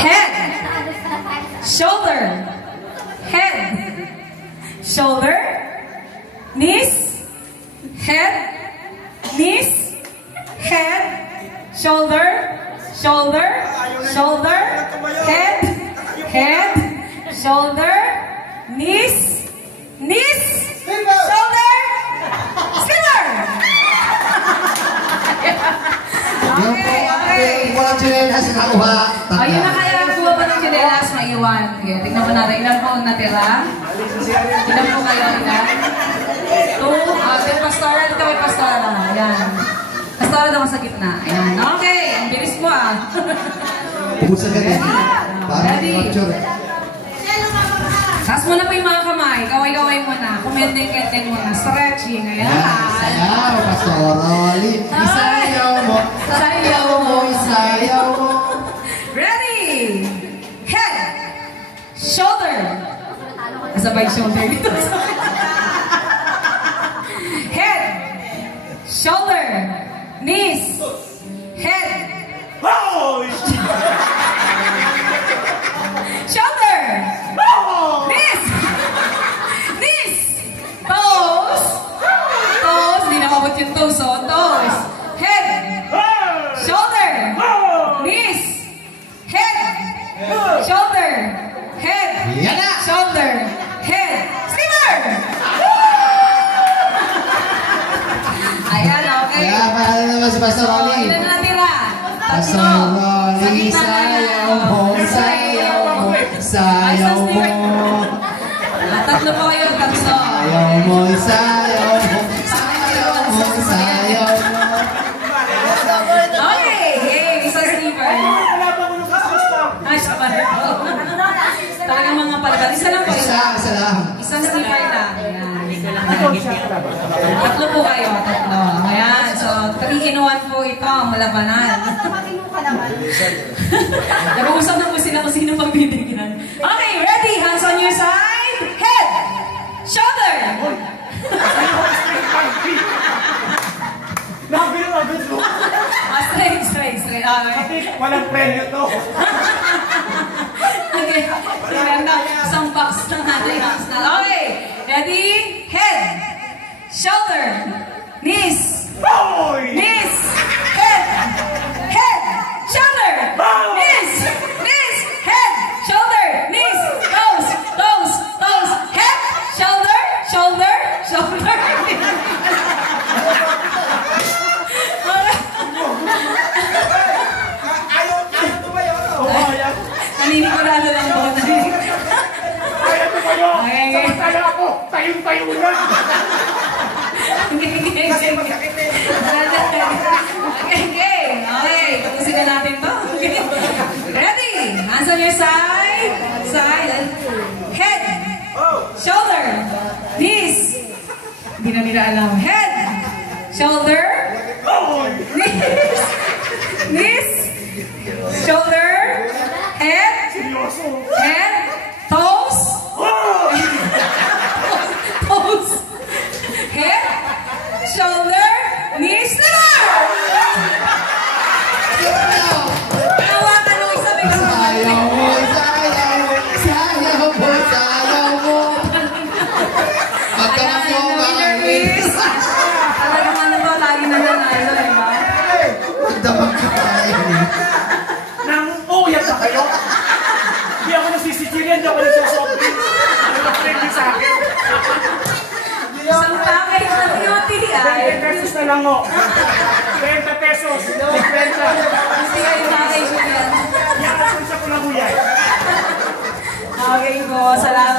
Head. Shoulder. Head. Shoulder. Knees. Head. Knees. Head. Shoulder. Shoulder. Shoulder. Head. Head. Shoulder. Knees. Knees. Shoulder. Slimmer. Okay. Walang chinelas na nakuha. Ayun na kaya kuha ba ng chinelas maiwan? Tingnan mo natin. Ilan po ang natira? Ilan po kayo? Ilan? 2. Pastoral. Ito may pastoral. Ayan. Pastoral ako sa gitna. Ayan. Okay. Ang bilis mo ah. Pusa ka din. Ready? Taas mo na po yung mga kamay. Kaway-kaway mo na. Kumendeng-kendeng mo na. Stretching. Ayan. Sayaw, pastoral. Isayaw mo. Sayaw mo. Isayaw mo. Ready? Head. Shoulder. Kasabay shoulder dito. Head. Shoulder. Knees. Head. Shoulder. Knees. Knees. Toes. Toes. Hindi nakabot yung toes. Oh. Toes. Head. Shoulder. Knees. Head. Shoulder. Head. Shoulder. Head. Slimmer. Ayan, okay. Kaya paano naman si Pastor Rolly? Ilan na natira? Pastor Rolly, sayaw mo, sayaw mo, sayaw mo. Tatlo po kayo, tatlo. Sayaw mo, sayaw mo, sayaw mo, sayaw mo. Okay, yay, isang sleeper. Ay, isa pa rin. Talagang mga palagal. Isa lang po. Isa lang. Isang sleeper lang. Ayan. Tatlo po kayo, tatlo. Ayan, so 3-in-1 po ito ang malabanan. Nag-uusap na po sila kung sino pang bibigyan. Okay, ready? Hands on your side. Head. Shoulder. Straight, straight, straight. Okay. Walang premyo to. Okay. Remember, isang box na natin. Okay. Ready? Head. Shoulder. Knees. Knees. Head. Head. Shoulder. Knees. Knees. Head. Shoulder. Knees. Toes. Toes. Toes. Head. Shoulder. Shoulder. Shoulder. Naninigurado lang po. Kaya tumayo! Samantala ako! Tayong-tayo na! Okay, tapusin na natin to. Ready? Hands on your side. Side. Head. Shoulder. Knees. Hindi na nila alam. Head. Shoulder. Knees. Knees. Shoulder. Head. Head. Toes. Toes. Head. Shoulder. Knees. Hawakan mo isa may Sayaw mo, sayaw mo, sayaw mo, sayaw mo. Magkamang mo ang nervous. Talagang ano to, lagi na nanalo, diba? magdamag ka tayo. Nang uyat na kayo? Hindi ako nasisitirian, hindi ako nagsasobrang. Ano na premyo sa akin? Isang package na beauty ay. 20 pesos na lang o. 20 pesos. 20. Gusto kayo package na yan. Yan, sa ko lang uyay. Okay po, salamat.